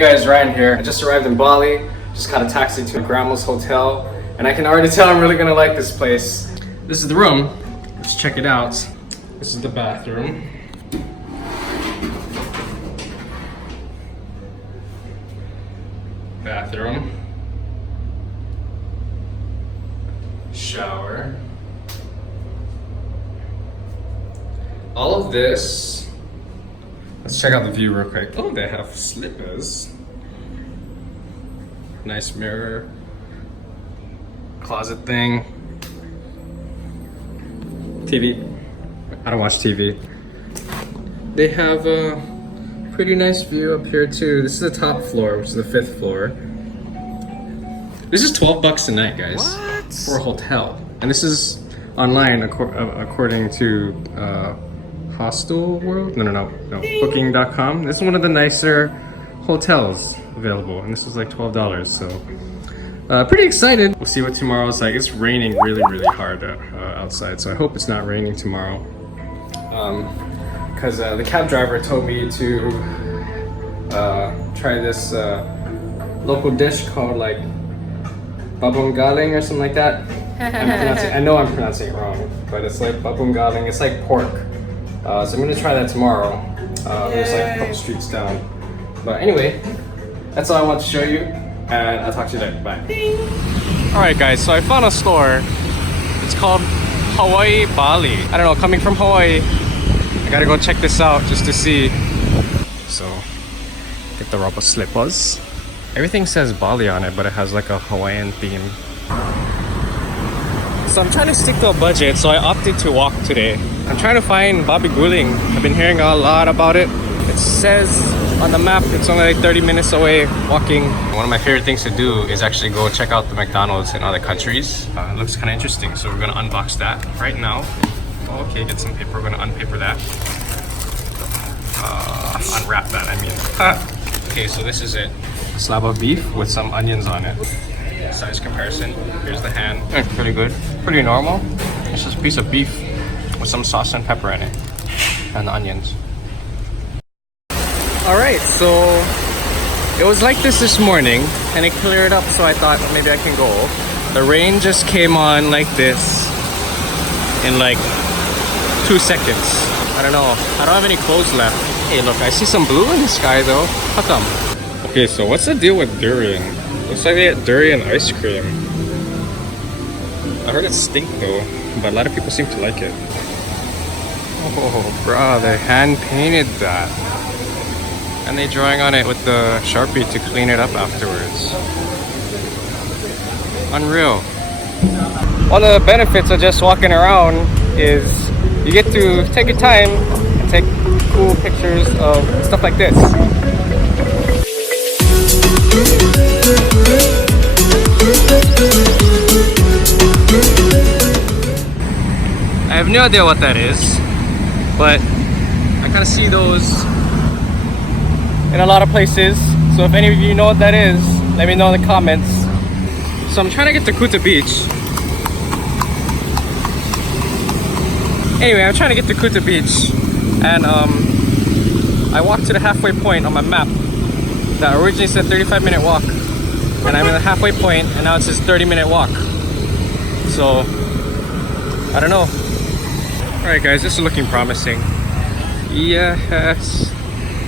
guys, Ryan here. I just arrived in Bali, just caught a taxi to grandma's hotel, and I can already tell I'm really gonna like this place. This is the room. Let's check it out. This is the bathroom. Bathroom. Shower. All of this. Let's check out the view real quick. Oh, they have slippers. Nice mirror. Closet thing. TV. I don't watch TV. They have a pretty nice view up here too. This is the top floor, which is the 5th floor. This is $12 a night, guys. What? For a hotel. And this is online according to Hostel World? No. Booking.com. This is one of the nicer hotels available, and this was like $12. So pretty excited. We'll see what tomorrow's like. It's raining really hard outside, so I hope it's not raining tomorrow. Because the cab driver told me to try this local dish called like Babi Guling or something like that. I know I'm pronouncing it wrong, but it's like Babi Guling. It's like pork. So I'm gonna try that tomorrow. There's like a couple streets down. But anyway, that's all I want to show you, and I'll talk to you later. Bye. Alright guys, so I found a store. It's called Hawaii Bali. I don't know, coming from Hawaii, I gotta go check this out just to see. So, get the rubber slippers. Everything says Bali on it, but it has like a Hawaiian theme. So I'm trying to stick to a budget, so I opted to walk today. I'm trying to find Babi Guling. I've been hearing a lot about it. It says on the map it's only like 30 minutes away walking. One of my favorite things to do is actually go check out the McDonald's in other countries. It looks kind of interesting, so we're gonna unbox that right now. Oh, okay, get some paper. We're gonna unpaper that. Unwrap that, I mean. Okay, so this is it. A slab of beef with some onions on it. Size comparison. Here's the hand. Pretty good. Pretty normal. It's just a piece of beef with some sauce and pepper in it. And the onions. Alright, so it was like this morning and it cleared up, so I thought maybe I can go. The rain just came on like this in like 2 seconds. I don't know. I don't have any clothes left. Hey look, I see some blue in the sky though. How come? Okay, so what's the deal with durian? Looks like they get durian ice cream. I heard it stink though, but a lot of people seem to like it. Oh, bruh, they hand painted that. And they're drawing on it with the Sharpie to clean it up afterwards. Unreal. One of the benefits of just walking around is you get to take your time and take cool pictures of stuff like this. I have no idea what that is, but I kind of see those in a lot of places. So if any of you know what that is, let me know in the comments. So I'm trying to get to Kuta Beach. Anyway, I'm trying to get to Kuta Beach, and I walked to the halfway point on my map that originally said 35-minute walk, and I'm in the halfway point and now it says 30-minute walk. So I don't know. Alright guys, this is looking promising. Yes,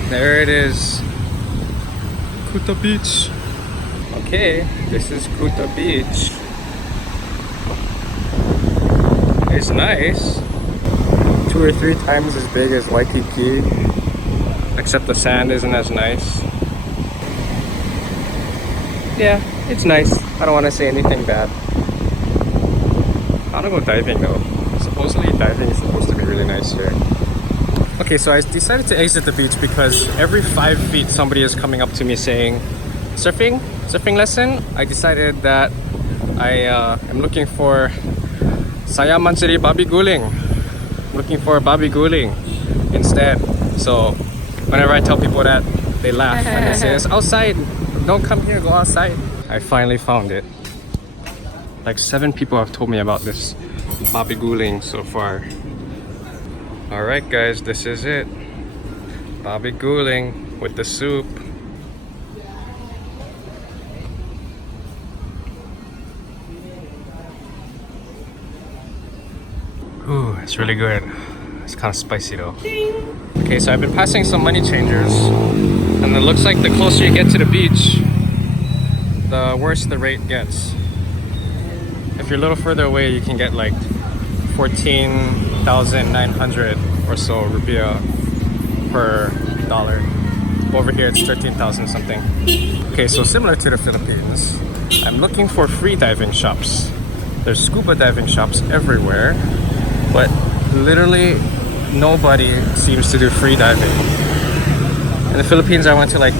there it is, Kuta Beach. Okay, this is Kuta Beach. It's nice. 2 or 3 times as big as Waikiki, except the sand isn't as nice. Yeah, it's nice. I don't want to say anything bad. I want to go diving though. Supposedly diving is supposed to be really nice here. Okay, so I decided to exit the beach because every 5 feet somebody is coming up to me saying, surfing lesson. I decided that I am looking for Saya Mansiri Babi Guling. I'm looking for Babi Guling instead. So whenever I tell people that, they laugh and they say, it's outside. Don't come here, go outside. I finally found it. Like 7 people have told me about this Babi Guling so far. Alright guys, this is it. Babi Guling with the soup. Ooh, it's really good. It's kind of spicy though. Okay, so I've been passing some money changers, and it looks like the closer you get to the beach, the worse the rate gets. If you're a little further away, you can get like 14,900 or so rupiah per dollar. Over here it's 13,000 something. Okay, so similar to the Philippines, I'm looking for free diving shops. There's scuba diving shops everywhere, but literally nobody seems to do free diving. In the Philippines, I went to like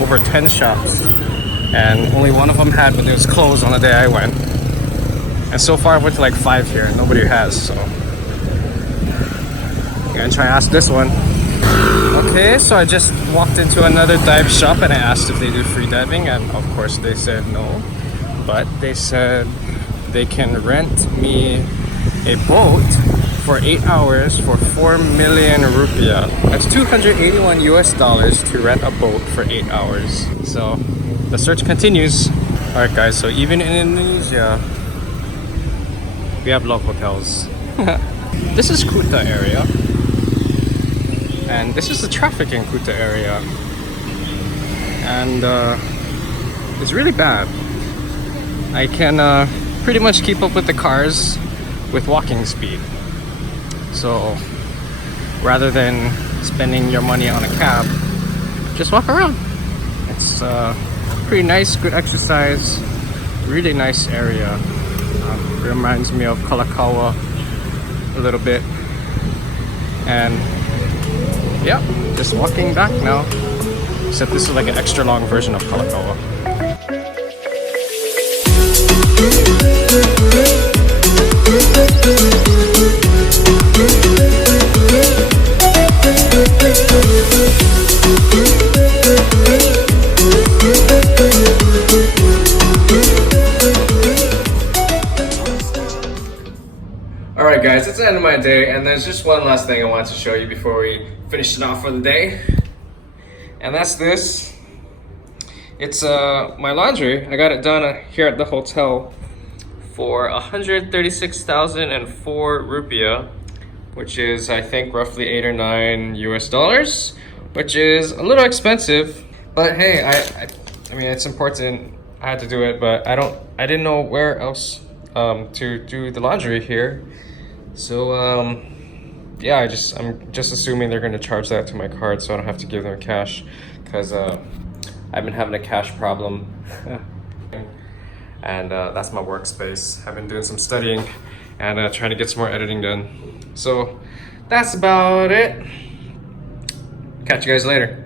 over 10 shops, and only one of them had, but it was closed on the day I went. And so far I went to like 5 here, and nobody has, so I'm gonna try to ask this one. Okay, so I just walked into another dive shop and I asked if they do free diving, and of course they said no, but they said they can rent me a boat for 8 hours for 4 million rupiah. That's $281 US to rent a boat for 8 hours. So the search continues. Alright guys, so even in Indonesia, we have love hotels. This is Kuta area. And this is the traffic in Kuta area. And it's really bad. I can pretty much keep up with the cars with walking speed. So rather than spending your money on a cab, just walk around. It's pretty nice, good exercise, really nice area. Reminds me of Kalakaua a little bit. And yeah, just walking back now. Except this is like an extra long version of Kalakaua. Alright guys, it's the end of my day, and there's just one last thing I wanted to show you before we finish it off for the day. And that's this. It's my laundry. I got it done here at the hotel for 136,004 rupiah, which is I think roughly 8 or 9 US dollars, which is a little expensive. But hey, I mean, it's important. I had to do it, but I didn't know where else to do the laundry here. So yeah, I'm just assuming they're gonna charge that to my card, so I don't have to give them cash, because I've been having a cash problem. And that's my workspace. I've been doing some studying and trying to get some more editing done. So that's about it. Catch you guys later.